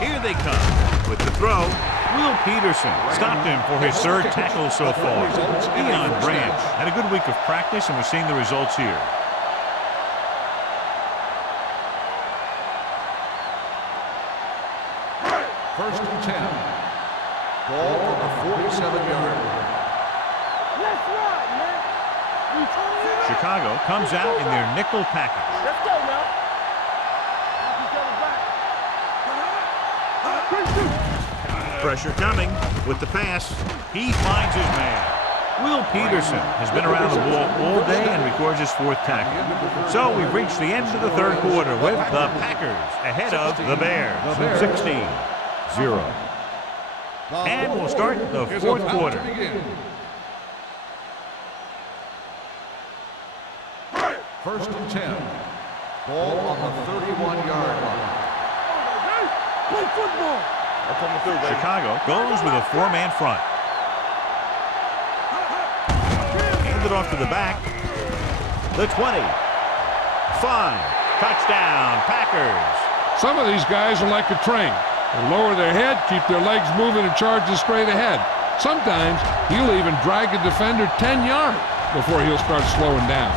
it. Here they come with the throw. Will Peterson stopped him for his third tackle so far. Ian Branch had a good week of practice, and we're seeing the results here. First and 10. Ball on the 47-yard line. Let's ride, man. We turn it up. Chicago comes out in their nickel package. Let's go now. Knock each other back. Pressure coming with the pass. He finds his man. Will Peterson has been around the ball all day and records his fourth tackle. So we've reached the end of the third quarter with the Packers ahead of the Bears. 16-0. And we'll start the fourth quarter. First and 10. Ball on the 31-yard line. Play football. Chicago goes with a four-man front. Handed off to the back. The 20. 5. Touchdown, Packers. Some of these guys are like a train. They lower their head, keep their legs moving, and charge straight ahead. Sometimes he'll even drag a defender 10 yards before he'll start slowing down.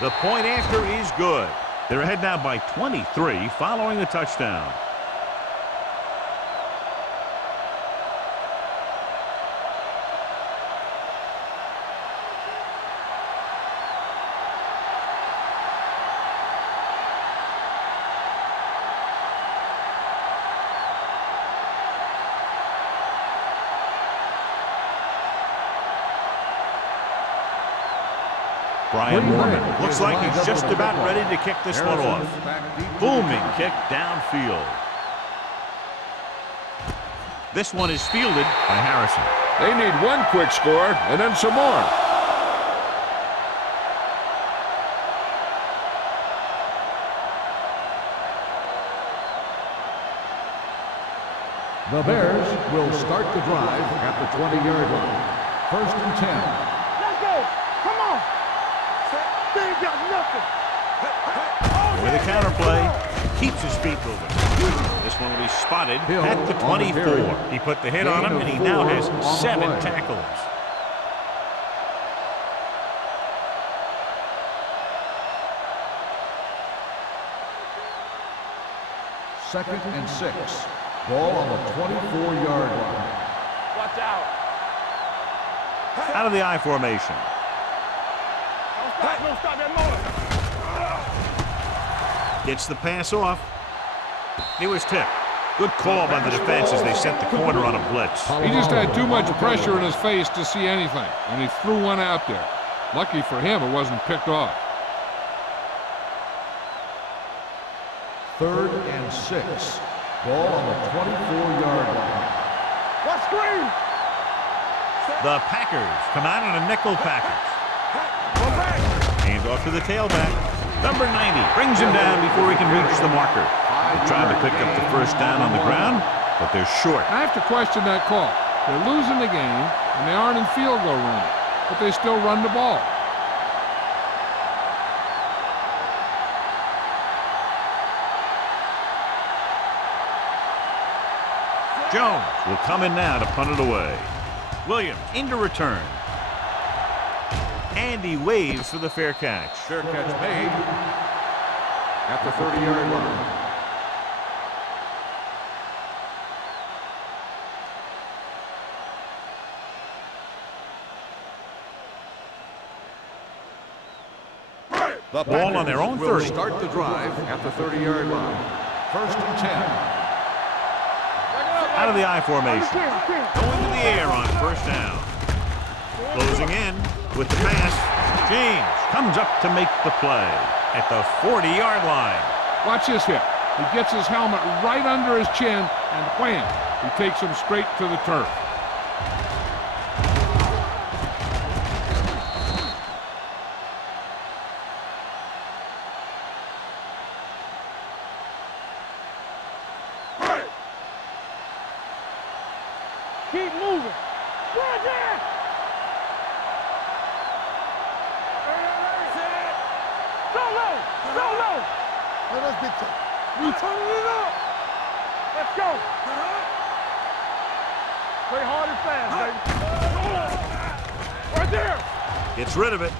The point after is good. They're ahead now by 23 following the touchdown. Brian Moorman looks like he's just about ready to kick this one off. Booming kick downfield. This one is fielded by Harrison. They need one quick score and then some more. The Bears will start the drive at the 20-yard line. First and 10. Let's go. Come on. They ain't got nothing. With a counterplay, keeps his feet moving. This one will be spotted at the 24. He put the hit on him, and he now has 7 tackles. Second and 6. Ball on the 24-yard line. Watch out. Out of the I formation. Don't stop that motor. Gets the pass off. He was tipped. Good call by the defense as they sent the corner on a blitz. He just had too much pressure in his face to see anything, and he threw one out there. Lucky for him, it wasn't picked off. Third and 6. Ball on the 24-yard line. What screen? The Packers come out in a nickel package. Go back. Hand off to the tailback. Number 90 brings him down before he can reach the marker. They tried to pick up the first down on the ground, but they're short. I have to question that call. They're losing the game, and they aren't in field goal range, but they still run the ball. Jones will come in now to punt it away. Williams into return. And he waves for the fair catch. Fair catch made at the 30-yard line. The Ball on their own will 30. start the drive at the 30-yard line. First and 10. Out of the I formation. Going to the air on first down. Closing in with the pass. James comes up to make the play at the 40-yard line. Watch this hit. He gets his helmet right under his chin, and wham, He takes him straight to the turf. Keep moving. Right there. Go low. Go low. That's big time. You turning it up. Let's go. Play hard and fast, baby. Right there. Gets rid of it.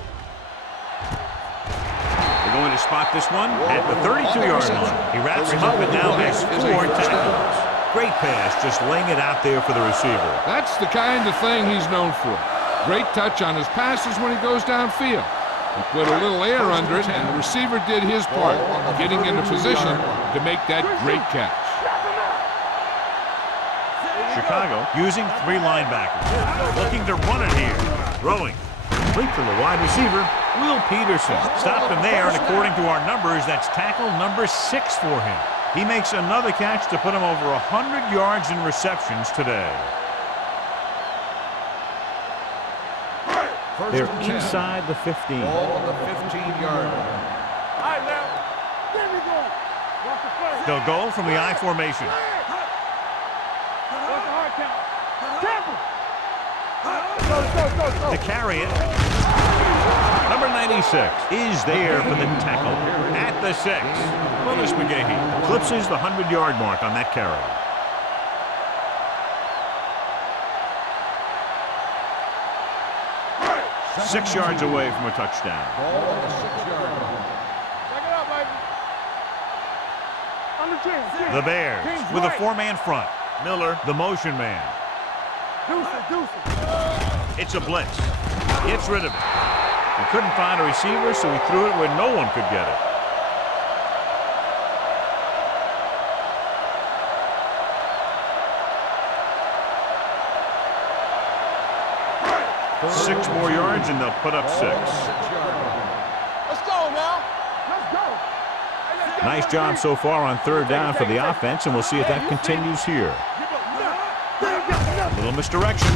They're going to spot this one at the 32-yard line. He wraps him up and now has 4 tackles. Great pass, just laying it out there for the receiver. That's the kind of thing he's known for. Great touch on his passes when he goes downfield. He put a little air under it, and the receiver did his part, getting into position to make that great catch. Chicago using 3 linebackers. Looking to run it here. Throwing. Complete to the wide receiver, Will Peterson. Stopped him there, and according to our numbers, that's tackle number 6 for him. He makes another catch to put him over 100 yards in receptions today. They're inside the 15. Ball on the 15-yard line. All right, now. There we go. Watch the play. They'll go from the I formation. Watch the hard count. Tackle. Go. To carry it. Number 96 is there for the tackle at the 6. Willis McGahee eclipses the 100-yard mark on that carry. Six yards away from a touchdown. Ball on the 6-yard line. Check it out, baby. Under 10. The Bears with a 4-man front. Miller, the motion man. Deuce it. It's a blitz. Gets rid of it. He couldn't find a receiver, so he threw it where no one could get it. Six more yards, and they'll put up 6. Let's go now. Let's go. Nice job so far on 3rd down for the offense, and we'll see if that continues here. A little misdirection.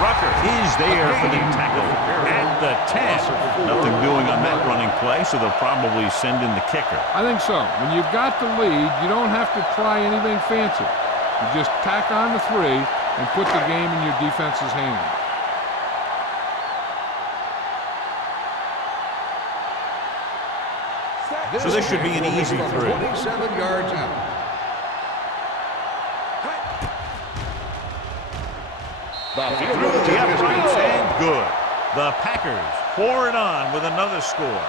Rucker is there for the tackle at the 10. Nothing doing on that running play, so they'll probably send in the kicker. I think so. When you've got the lead, you don't have to try anything fancy. You just tack on the 3 and put the game in your defense's hands. So this should be an easy 3. 27 yards out. Through the uprights and good. The Packers pour it on with another score.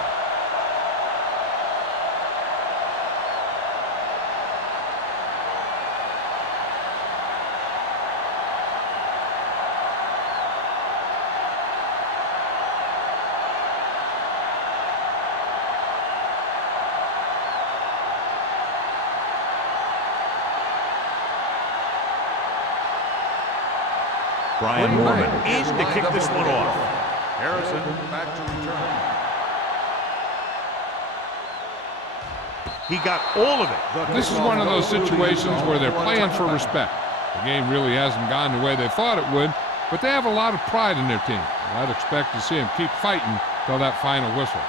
Brian Morgan in to kick this one off. Harrison back to return. He got all of it. This is one of those situations where they're playing for respect. The game really hasn't gone the way they thought it would, but they have a lot of pride in their team. I'd expect to see them keep fighting till that final whistle.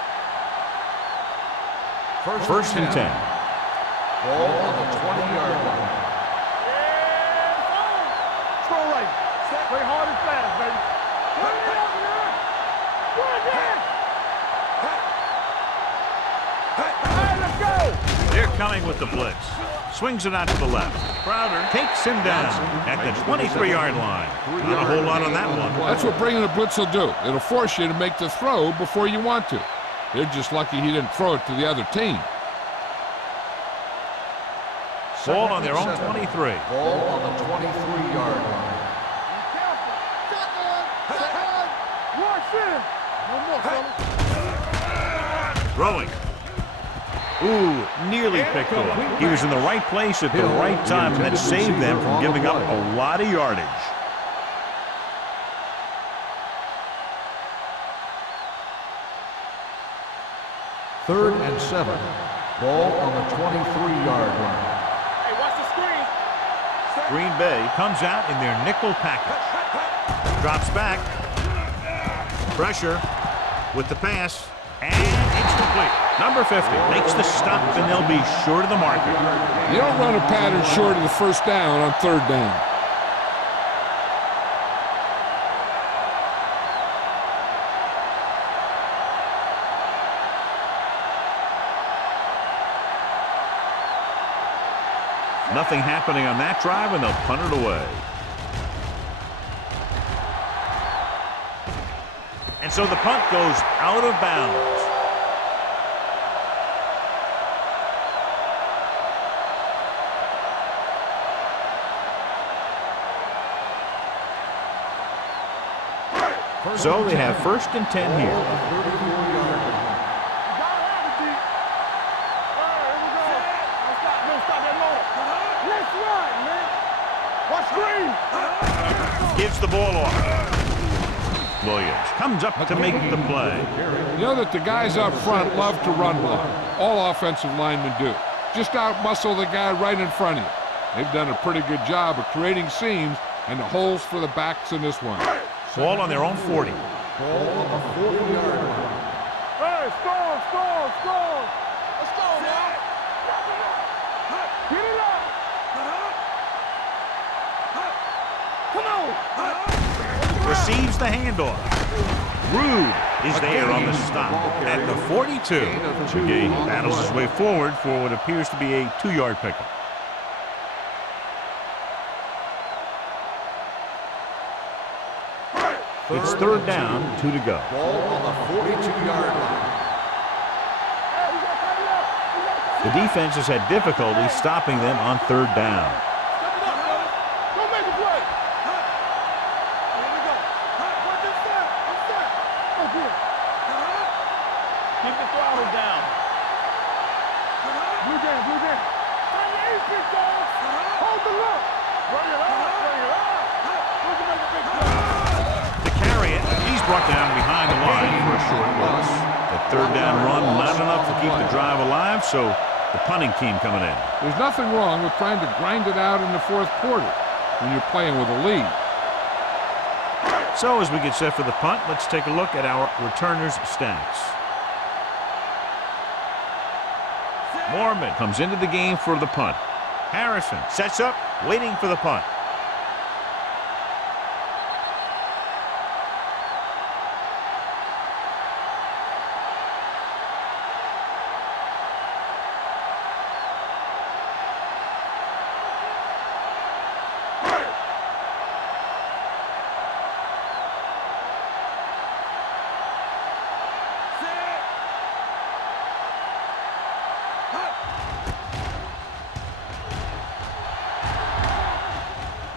First and 10. Ball on the 20-yard line. Throw right. Play hard and fast, baby. Run it out, man. Run it. All right, let's go. They're coming with the blitz. Swings it out to the left. Crowder takes him down at the 23-yard line. Not a whole lot on that one. That's what bringing a blitz will do. It'll force you to make the throw before you want to. They're just lucky he didn't throw it to the other team. Ball on their own 23. Ball on the 23-yard line. Throwing. Ooh, nearly picked off. He was in the right place at the right time, and that saved them from giving up a lot of yardage. Third and 7. Ball on the 23-yard line. Hey, watch the screen. Green Bay comes out in their nickel package. Drops back. Pressure with the pass. And it's complete. Number 50 makes the stop, and they'll be short of the marker. You don't run a pattern short of the first down on third down. Nothing happening on that drive, and they'll punt it away. And so the punt goes out of bounds. So they have 1st and 10 here. Gives the ball off. Williams comes up to make the play. You know that the guys up front love to run block. All offensive linemen do. Just out-muscle the guy right in front of you. They've done a pretty good job of creating seams and the holes for the backs in this one. Ball on their own 40. Ball on the 40-yard line. Hey, score! Let's go, man. Get it up. Come on. Receives the handoff. Rude is there on the stop at the 42. McGee battles his way forward for what appears to be a 2-yard pickup. It's third down, 2 to go. Ball on the 42-yard line. The defense has had difficulty stopping them on third down. Go make a play. Here we go. Watch this step. Oh, good. Keep the throttle down. Blue game. On the 8 big dog. Hold the look. Bring it up. Who's going to make a big play? To carry it, he's brought down behind the line for a short loss. That third down run not enough to keep the drive alive, so the punting team coming in. There's nothing wrong with trying to grind it out in the fourth quarter when you're playing with a lead. So as we get set for the punt, let's take a look at our returners' stats. Mormon comes into the game for the punt. Harrison sets up, waiting for the punt.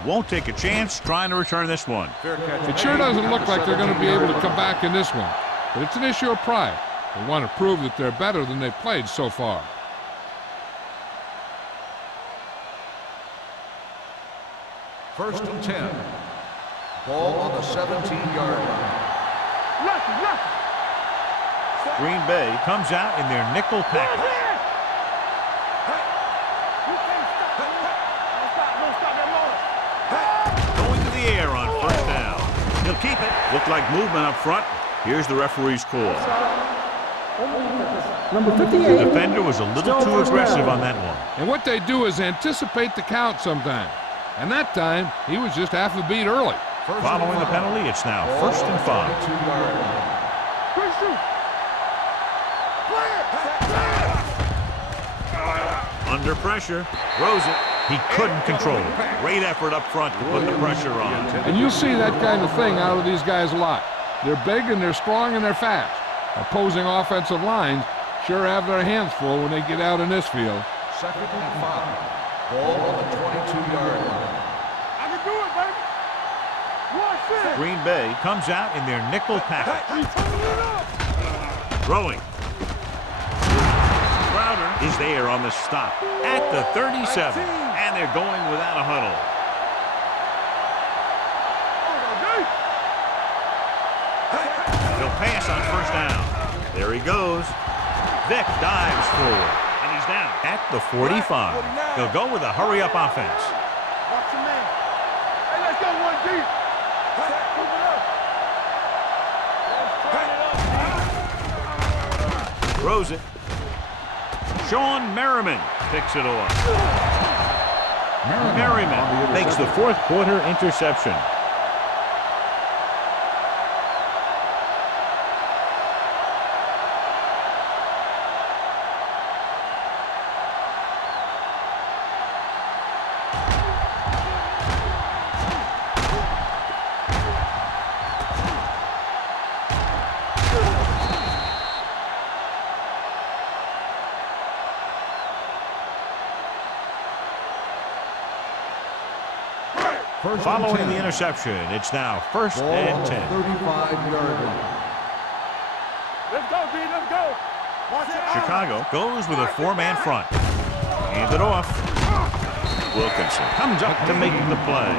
Won't take a chance trying to return this one. It sure doesn't look like they're going to be able to come back in this one, but it's an issue of pride. They want to prove that they're better than they've played so far. First and 10. Ball on the 17-yard line. Left. Green Bay comes out in their nickel package. Going to the air on first down. He'll keep it. Looked like movement up front. Here's the referee's call. Number The 58. defender was a little too aggressive on that one. And what they do is anticipate the count sometimes. And that time, he was just half a beat early. Following the penalty, it's now first and 5. 2-yard line. Under pressure, throws it. He couldn't control it. Great effort up front to put the pressure on. And you see that kind of thing out of these guys a lot. They're big and they're strong and they're fast. Opposing offensive lines sure have their hands full when they get out in this field. Second and 5. Ball on the 22-yard line. I can do it, baby. Watch it. Green Bay comes out in their nickel package. He's turning it up. Throwing. Crowder is there on the stop at the 37. And they're going without a huddle. He'll pass on first down. There he goes. Vick dives forward. And he's down at the 45. They'll go with a hurry-up offense. Watch your man. throws it. Sean Merriman picks it off. Merriman makes the fourth quarter interception. Following the interception, it's now first and 10. 35-yard line. Let's go, B. Let's go. Watch it. Chicago goes with a four-man front. Hand it off. Wilkinson comes up to make the play.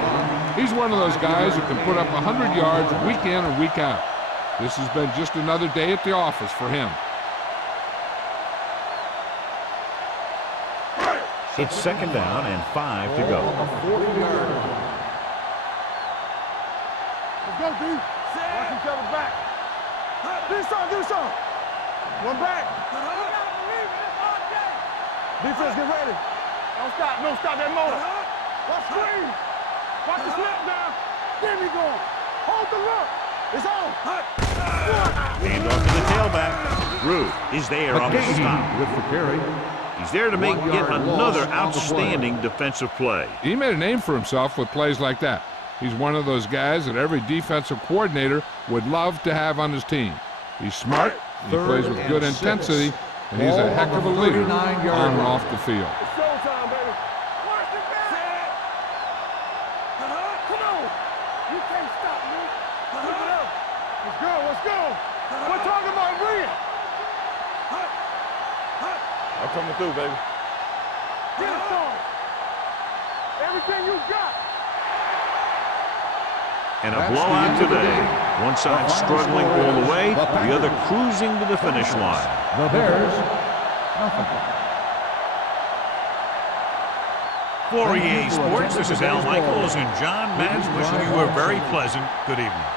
He's one of those guys who can put up 100 yards week in and week out. This has been just another day at the office for him. It's second down and 5 to go. 40-yard line. Let's go, B. Watch each other back. Do something. One back. Defense, get ready. Don't stop that motor. Watch screen. Watch the slip down. Then we going. Hold the look. It's on. Hand off to the tailback. Drew is there on the stop. With the carry. He's there to make 1 yet yard another loss on the play. outstanding defensive play. He made a name for himself with plays like that. He's one of those guys that every defensive coordinator would love to have on his team. He's smart, he plays with good intensity, and he's a heck of a leader on and off the field. It's showtime, baby. Watch the back. Come on. You can't stop me. Keep it up. Let's go. We're talking about Rhea. I'm coming through, baby. Get it on. Everything you got. And a That's blowout the end of the today. day. One side The final struggling score all the is way, the the other Packers. cruising to the finish line. The Bears, nothing. For Thank you EA for Sports, this is attending Al today's ball Michaels game. and John Please Madden wishing drive you a home very safely. pleasant good evening.